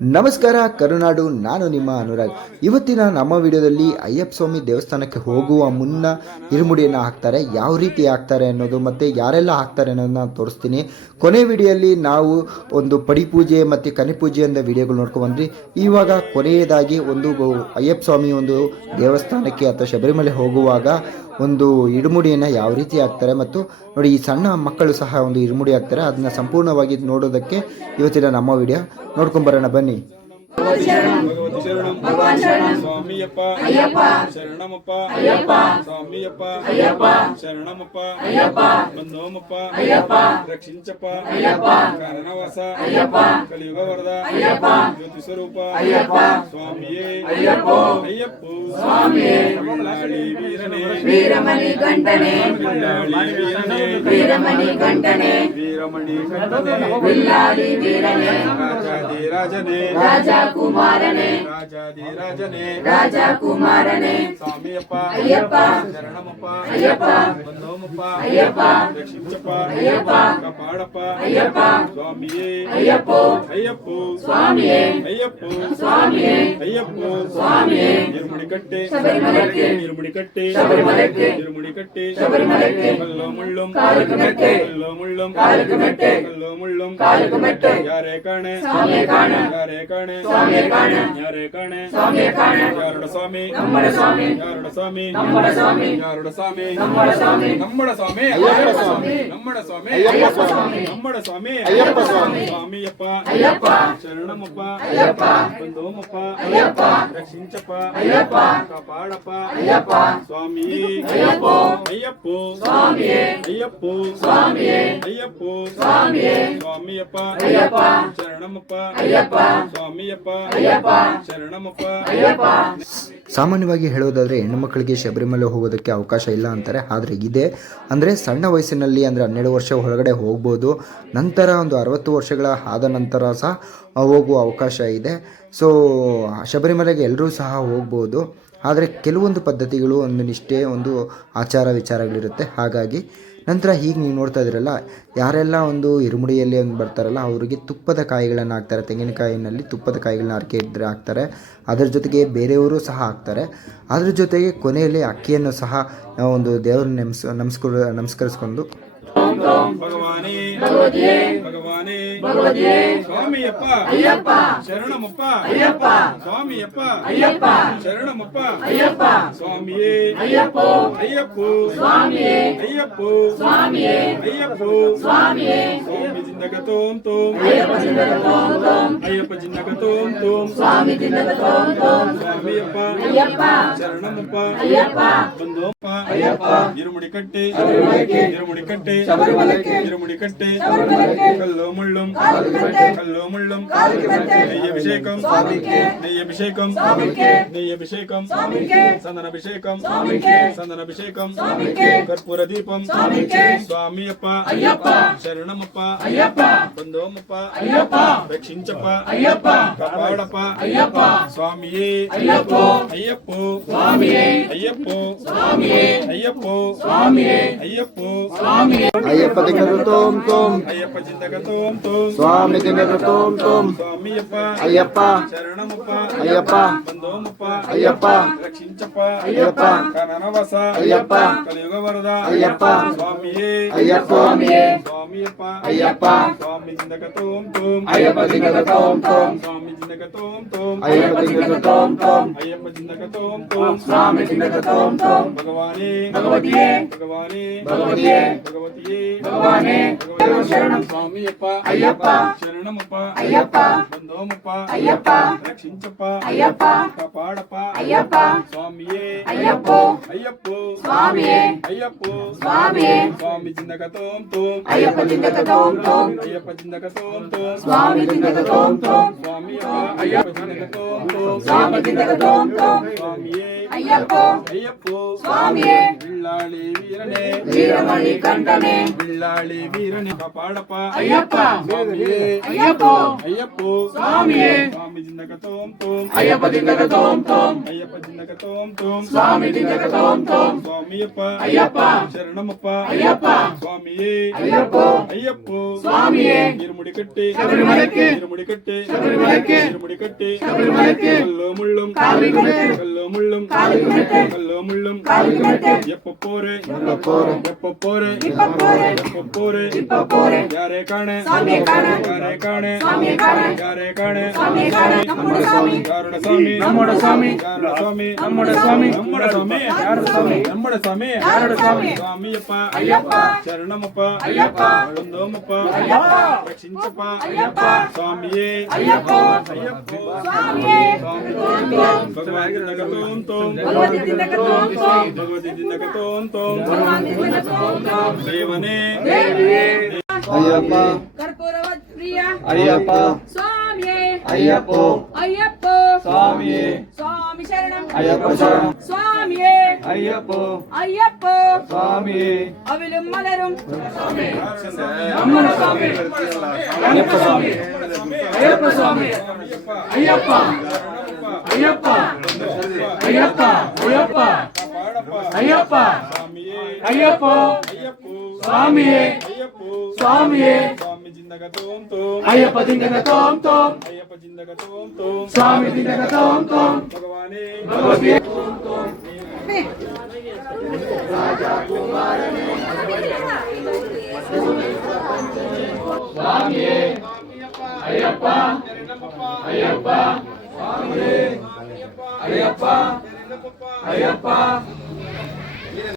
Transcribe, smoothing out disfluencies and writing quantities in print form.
ನಮಸ್ಕಾರ ಕರುನಾಡು, ನಾನು ನಿಮ್ಮ ಅನುರಾಗ್. ಇವತ್ತಿನ ನಮ್ಮ ವಿಡಿಯೋದಲ್ಲಿ ಅಯ್ಯಪ್ಪ ಸ್ವಾಮಿ ದೇವಸ್ಥಾನಕ್ಕೆ ಹೋಗುವ ಮುನ್ನ ಇರುಮುಡಿಯನ್ನು ಹಾಕ್ತಾರೆ, ಯಾವ ರೀತಿ ಹಾಕ್ತಾರೆ ಅನ್ನೋದು ಮತ್ತು ಯಾರೆಲ್ಲ ಹಾಕ್ತಾರೆ ಅನ್ನೋದನ್ನ ತೋರಿಸ್ತೀನಿ. ಕೊನೆ ವಿಡಿಯೋಲ್ಲಿ ನಾವು ಒಂದು ಪಡಿಪೂಜೆ ಮತ್ತು ಕನಿಪೂಜೆ ಅಂತ ವಿಡಿಯೋಗಳು ನೋಡ್ಕೊಂಡ್ಬಂದ್ರಿ. ಇವಾಗ ಕೊನೆಯದಾಗಿ ಒಂದು ಅಯ್ಯಪ್ಪ ಸ್ವಾಮಿ ಒಂದು ದೇವಸ್ಥಾನಕ್ಕೆ ಅಥವಾ ಶಬರಿಮಲೆ ಹೋಗುವಾಗ ಒಂದು ಇರುಮುಡಿಯನ್ನು ಯಾವ ರೀತಿ ಹಾಕ್ತಾರೆ, ಮತ್ತು ನೋಡಿ ಈ ಸಣ್ಣ ಮಕ್ಕಳು ಸಹ ಒಂದು ಇರುಮುಡಿ ಹಾಕ್ತಾರೆ. ಅದನ್ನ ಸಂಪೂರ್ಣವಾಗಿ ನೋಡೋದಕ್ಕೆ ಇವತ್ತಿನ ನಮ್ಮ ವಿಡಿಯೋ ನೋಡ್ಕೊಂಬರೋಣ ಬನ್ನಿ. ಭಗವತಿ ಶರಣಂ ಸ್ವಾಮಿಯಪ್ಪ ಶರಣಮಪ್ಪ ಸ್ವಾಮಿಯಪ್ಪ ಶರಣಮಪ್ಪ ಬಂದೋಮಪ್ಪ ರಕ್ಷಿಂಚಪ್ಪ ಕಾರಣವಾಸ ಕಲಿಯುಗ ವರದ ಜ್ಯೋತಿ ಸ್ವರೂಪ ಸ್ವಾಮಿಯೇ ಅಯ್ಯಪ್ಪ ಬಿಲ್ಲಾಳಿ ವೀರನೇ ವೀರಮಣಿ ಗಂಟನೆ ವೀರಮಣಿ ಗಂಟನೆ ಬಿಲ್ಲಾಳಿ ವೀರನೇ ರಾಜನೇ ರಾಜಕುಮಾರನೇ ರಾಜಕುಮಾರನೇ ಸ್ವಾಮಿಯಪ್ಪ ಅಯ್ಯಪ್ಪ ಶರಣಮಪ್ಪ ಅಯ್ಯಪ್ಪ ಬಂದೋಮಪ್ಪ ಅಯ್ಯಪ್ಪ ರಕ್ಷಿಂಚಪ್ಪ ಅಯ್ಯಪ್ಪ ಕಾಪಾಡಪ್ಪ ಅಯ್ಯಪ್ಪ ಸ್ವಾಮಿಯೇ ಅಯ್ಯಪ್ಪ ಅಯ್ಯಪ್ಪ ಸ್ವಾಮಿಯೇ ಅಯ್ಯಪ್ಪ ಸ್ವಾಮಿಯೇ ಅಯ್ಯಪ್ಪ ಸ್ವಾಮಿಯೇ ಇರುಮುಡಿ ಕಟ್ಟೆ ಶಬರಿಮಲೆಗೆ ಇರುಮುಡಿ ಕಟ್ಟೆ ಶಬರಿಮಲೆಗೆ ಇರುಮುಡಿ ಕಟ್ಟೆ ಶಬರಿಮಲೆಗೆ ಕಲ್ಲೋ ಮುಳ್ಳುಂ ಕಾಲುಕು ಮೆಟ್ಟೆ ಕಲ್ಲೋ ಮುಳ್ಳುಂ ಕಾಲುಕು ಮೆಟ್ಟೆ ಕಲ್ಲೋ ಮುಳ್ಳುಂ ಕಾಲುಕು ಮೆಟ್ಟೆ ಯಾರೇ ಕಾಣೆ ಸ್ವಾಮಿಯೇ ಕಾಣೆ ಯಾರೇ ಕಾಣೆ ಸ್ವಾಮಿಯೇ ಕಾಣೆ ಯಾರೇ ಕಾಣೆ ಸ್ವಾಮಿಯೇ ಕಾಣೆ ಯಾರುಡ ಸ್ವಾಮಿ ನಮ್ಮಡ ಸ್ವಾಮಿ ಯಾರುಡ ಸ್ವಾಮಿ ನಮ್ಮಡ ಸ್ವಾಮಿ ಯಾರುಡ ಸ್ವಾಮಿ ನಮ್ಮಡ ಸ್ವಾಮಿ ನಮ್ಮಡ ಸ್ವಾಮಿ ಅಯ್ಯಪ್ಪ ಸ್ವಾಮಿ ನಮ್ಮಡ ಸ್ವಾಮಿ ಅಯ್ಯಪ್ಪ ಸ್ವಾಮಿ ನಮ್ಮಡ ಸ್ವಾಮಿ ಅಯ್ಯಪ್ಪ ಸ್ವಾಮಿ ಸ್ವಾಮಿಯಪ್ಪ ಅಯ್ಯಪ್ಪ ಶರಣಮಪ್ಪ ಅಯ್ಯಪ್ಪ ಬಂದೋಮಪ್ಪ ಅಯ್ಯಪ್ಪ ರಕ್ಷಿಂಚಪ್ಪ ಅಯ್ಯಪ್ಪ ಕಾಪಾಡಪ್ಪ ಅಯ್ಯಪ್ಪ ಸ್ವಾಮಿ ಅಯ್ಯಪ್ಪ ಅಯ್ಯಪ್ಪ ಸ್ವಾಮಿಯೇ ಅಯ್ಯಪ್ಪ ಸ್ವಾಮಿಯೇ ಅಯ್ಯಪ್ಪ ಸ್ವಾಮಿಯೇ ಸ್ವಾಮಿಯಪ್ಪ ಅಯ್ಯಪ್ಪ ಶರಣಮಪ್ಪ ಅಯ್ಯಪ್ಪ ಸ್ವಾಮಿಯಪ್ಪ ಅಯ್ಯಪ್ಪ ಶರಣಮಪ್ಪ ಅಯ್ಯಪ್ಪ. ಸಾಮಾನ್ಯವಾಗಿ ಹೇಳೋದಾದರೆ ಹೆಣ್ಣುಮಕ್ಕಳಿಗೆ ಶಬರಿಮಲೆ ಹೋಗೋದಕ್ಕೆ ಅವಕಾಶ ಇಲ್ಲ ಅಂತಾರೆ, ಆದರೆ ಇದೆ. ಅಂದರೆ ಸಣ್ಣ ವಯಸ್ಸಿನಲ್ಲಿ ಅಂದರೆ 12 ವರ್ಷ ಒಳಗಡೆ ಹೋಗ್ಬೋದು. ನಂತರ ಒಂದು 60 ವರ್ಷಗಳ ಆದ ನಂತರ ಸಹ ಹೋಗುವ ಅವಕಾಶ ಇದೆ. ಸೊ ಶಬರಿಮಲೆಗೆ ಎಲ್ಲರೂ ಸಹ ಹೋಗ್ಬೋದು, ಆದರೆ ಕೆಲವೊಂದು ಪದ್ಧತಿಗಳು, ಒಂದು ನಿಷ್ಠೆ, ಒಂದು ಆಚಾರ ವಿಚಾರಗಳಿರುತ್ತೆ. ಹಾಗಾಗಿ ನಂತರ ಹೀಗೆ ನೀವು ನೋಡ್ತಾ ಇದ್ದೀರಲ್ಲ, ಯಾರೆಲ್ಲ ಒಂದು ಇರುಮುಡಿಯಲ್ಲಿ ಒಂದು ಬರ್ತಾರಲ್ಲ ಅವರಿಗೆ ತುಪ್ಪದ ಕಾಯಿಗಳನ್ನು ಹಾಕ್ತಾರೆ. ತೆಂಗಿನಕಾಯಿನಲ್ಲಿ ತುಪ್ಪದ ಕಾಯಿಗಳನ್ನ ಅರಕೆ ಇದ್ದರೆ ಹಾಕ್ತಾರೆ. ಅದರ ಜೊತೆಗೆ ಬೇರೆಯವರು ಸಹ ಹಾಕ್ತಾರೆ. ಅದ್ರ ಜೊತೆಗೆ ಕೊನೆಯಲ್ಲಿ ಅಕ್ಕಿಯನ್ನು ಸಹ ಒಂದು ದೇವರನ್ನ ನಮಸ್ಕರಿಸ್ಕೊಂಡು ಭಗವಾನೇ ಭಗವತಿಯೇ ಭಗವಾನೇ ಭಗವತಿಯೇ ಸ್ವಾಮಿಯಪ್ಪ ಅಯ್ಯಪ್ಪ ಶರಣಮಪ್ಪ ಅಯ್ಯಪ್ಪ ಸ್ವಾಮಿಯಪ್ಪ ಅಯ್ಯಪ್ಪ ಶರಣಮಪ್ಪ ಅಯ್ಯಪ್ಪ ಸ್ವಾಮಿಯೇ ಅಯ್ಯಪ್ಪ ಅಯ್ಯಪ್ಪ ಸ್ವಾಮಿಯೇ ಅಯ್ಯಪ್ಪ ಸ್ವಾಮಿಯೇ ಅಯ್ಯಪ್ಪ ಸ್ವಾಮಿಯೇ ಸ್ವಾಮಿ ಜಿಂದಗತೋಂ ತೋಂ ಅಯ್ಯಪ್ಪ ಜಿಂದಗ ತೋಂ ತೋಂ ಅಯ್ಯಪ್ಪ ಜಿಂದಗತೋಂ ತೋಂ ಸ್ವಾಮಿ ಜಿಂದಗ ತೋಂ ತೋಂ ಸ್ವಾಮಿಯಪ್ಪ ಅಯ್ಯಪ್ಪ ಶರಣಮಪ್ಪ ಅಯ್ಯಪ್ಪ ಬಂದೋಪ್ಪ ಅಯ್ಯಪ್ಪ ಇರುಮುಡಿ ಕಟ್ಟೆ ಶಬರಿಮಲೆಗೆ ಇರುಮುಡಿ ಕಟ್ಟೆ ಶಬರಿಮಲೆಗೆ ಇರುಮುಡಿ ಕಟ್ಟೆ ಶಬರಿಮಲೆಗೆ ಕಲ್ಲೋ ಮುಳ್ಳುಂ ಕಾಲುಕು ಮೆಟ್ಟೆ కల్లో ముళ్ళం కాలుకు மெட்டே నెయ్యభిషేకం స్వామికే నెయ్యభిషేకం స్వామికే నెయ్యభిషేకం స్వామికే సందనభిషేకం స్వామికే సందనభిషేకం స్వామికే కర్పూర దీపం స్వామికే స్వామియప్ప అయ్యప్ప శరణమప్ప అయ్యప్ప బందోమప్ప అయ్యప్ప రక్షించప్ప అయ్యప్ప కాపాడప్ప అయ్యప్ప స్వామియే అయ్యప్ప అయ్యప్ప స్వామియే అయ్యప్ప స్వామియే అయ్యప్ప స్వామియే అయ్యప్ప స్వామియే ಅಯ್ಯಪ್ಪ ತಿಂಗರು ತೋಂ ತೋಂ అయ్యప్ప చింతకతోం తోం ಸ್ವಾಮಿ ತಿಂಗರು ತೋಂ ತೋಂ స్వామియప్ప ಅಯ್ಯಪ್ಪ శరణమప్ప అయ్యప్ప బందోమప్ప అయ్యప్ప రక్షించప్ప అయ్యప్ప కననవస అయ్యప్ప కలియుగ వరద అయ్యప్ప స్వామియే అయ్యప్ప స్వామియప్ప అయ్యప్ప స్వామి జిందకతోం తోం అయ్యప్ప జిందగ తోం తోం స్వామి జిందకతోం తోం అయ్యప్ప తింగరు తోం తోం అయ్యప్ప జిందకతోం తోం స్వామి జిందగ తోం తోం భగవానే భగవతియే భగవానే భగవతియే భగవతియే భగవానే శరణం స్వామియప్ప అయ్యప్ప శరణమప్ప అయ్యప్ప బందోమప్ప అయ్యప్ప రక్షించప్ప అయ్యప్ప కాపాడప్ప అయ్యప్ప స్వామియే అయ్యప్ప అయ్యప్ప స్వామియే అయ్యప్ప స్వామియే స్వామి జిందకతోం తోం అయ్యప్ప జిందగ తోం తోం అయ్యప్ప జిందకతోం తోం స్వామి జిందగ తోం తోం స్వామియప్ప అయ్యప్ప జిందకతోం తోం స్వామి జిందగ తోం తోం స్వామియే అయ్యప్ప అయ్యప్ప స్వామియే ಬಿಳ್ಳಾಳಿ ವೀರನೇ ವೀರಮಣಿ ಕಂಠನೆ ಬಿಳ್ಳಾಳಿ ವೀರನೇ ಕಾಪಾಡಪ್ಪ ಅಯ್ಯಪ್ಪ ಸ್ವಾಮಿಯೇ ಅಯ್ಯಪ್ಪ ಅಯ್ಯಪ್ಪೋ ಸ್ವಾಮಿಯೇ ಸ್ವಾಮಿ ಜಿಂದಗ ತೋಂ ತೋಂ ಅಯ್ಯಪ್ಪ ದಿಂದಕ ತೋಂ ತೋಂ ಅಯ್ಯಪ್ಪ ಜಿಂದಗ ತೋಂ ತೋಂ ಸ್ವಾಮಿ ದಿಂದಕ ತೋಂ ತೋಂ ಸ್ವಾಮಿಯಪ್ಪ ಅಯ್ಯಪ್ಪ ಶರಣಮಪ್ಪ ಅಯ್ಯಪ್ಪ ಸ್ವಾಮಿಯೇ ಅಯ್ಯಪ್ಪ ಅಯ್ಯಪ್ಪೋ ಸ್ವಾಮಿಯೇ ഇരുമുടി കെട്ടി ശബരിമലയ്ക്ക് ഇരുമുടി കെട്ടി ശബരിമലയ്ക്ക് ഇരുമുടി കെട്ടി ശബരിമലയ്ക്ക് കല്ലോ മുള്ളും കാലിക്കുമെട്ട് കല്ലോ മുള്ളും കാലിക്കുമെട്ട് കല്ലോ മുള്ളും കാലിക്കുമെട്ട് എപ്പോരെ എപ്പോരെ എപ്പോരെ ഇപ്പപ്പോരെ എപ്പോരെ ഇപ്പപ്പോരെ ಯಾರೇ ಕಾಣೆ ಸ್ವಾಮಿಯೇ ಕಾಣೆ ಯಾರೇ ಕಾಣೆ ಸ್ವಾಮಿಯೇ ಕಾಣೆ ಯಾರೇ ಕಾಣೆ ಸ್ವಾಮಿಯೇ ಕಾಣೆ ನಮ್ಮುಡ ಸ್ವಾಮಿ ಯಾರುಡ ಸ್ವಾಮಿ ನಮ್ಮುಡ ಸ್ವಾಮಿ ಯಾರುಡ ಸ್ವಾಮಿ ನಮ್ಮುಡ ಸ್ವಾಮಿ നമ്മുടെ സ്വാമി ಯಾರುಡ ಸ್ವಾಮಿ നമ്മുടെ ಸ್ವಾಮಿ ಯಾರುಡ ಸ್ವಾಮಿ ಸ್ವಾಮಿಯಪ್ಪ ಅಯ್ಯಪ್ಪ ಶರಣಮಪ್ಪ ಅಯ್ಯಪ್ಪ ಒಂದೋಮಪ್ಪ ಅಯ್ಯಪ್ಪ ರಕ್ಷಿಂಚಪ್ಪ ಅಯ್ಯಪ್ಪ ಸ್ವಾಮಿಯೇ ಅಯ್ಯಪ್ಪ ಅಯ್ಯಪ್ಪ ಸ್ವಾಮಿಯೇ ಭಗವಾನ್ ದಿಂದಕ ತೋಂ ತೋಂ ಭಗವತಿ ದಿಂದಕ ತೋಂ ತೋಂ ಭಗವತಿ ದಿಂದಕ ತೋಂ ತೋಂ ಭಗವಾನ್ ದಿಂದಕ ತೋಂ ತೋಂ ದೇವನೇ ದೇವಿಯೇ ಅಯ್ಯಪ್ಪ ಕರ್ಪೂರವತ್ ಪ್ರಿಯ ಅಯ್ಯಪ್ಪ ಸ್ವಾಮಿಯೇ ಅಯ್ಯಪ್ಪ ಅಯ್ಯಪ್ಪ ಸ್ವಾಮಿಯೇ ಸ್ವಾಮಿ ಶರಣಂ ಅಯ್ಯಪ್ಪ ಶರಣಂ സ്വാമിയേ ಅಯ್ಯಪ್ಪ അയ്യപ്പ ಸ್ವಾಮಿಯೇ അവിലും മലരും നമ്മുടെ സ്വാമി അയ്യപ്പ സ്വാമി അയ്യപ്പ സ്വാമി അയ്യപ്പ അയ്യപ്പ അയ്യപ്പ അയ്യപ്പ അയ്യപ്പ അയ്യപ്പ സ്വാമിയേ സ്വാമിയേ ಸ್ವಾಮಿ ಜಿಂದಗ ತೋಂ ತೋಂ അയ്യപ്പ ದಿಂದക തോം തോം ಅಯ್ಯಪ್ಪ ಜಿಂದಗ ತೋಂ ತೋಂ സ്വാമി ದಿಂದക തോം തോം ಭಗವಾನೇ ഭഗവതിയെ സ്വാമിയേ അയ്യപ്പ അയ്യപ്പ സ്വാമിയേ അയ്യപ്പ അയ്യപ്പ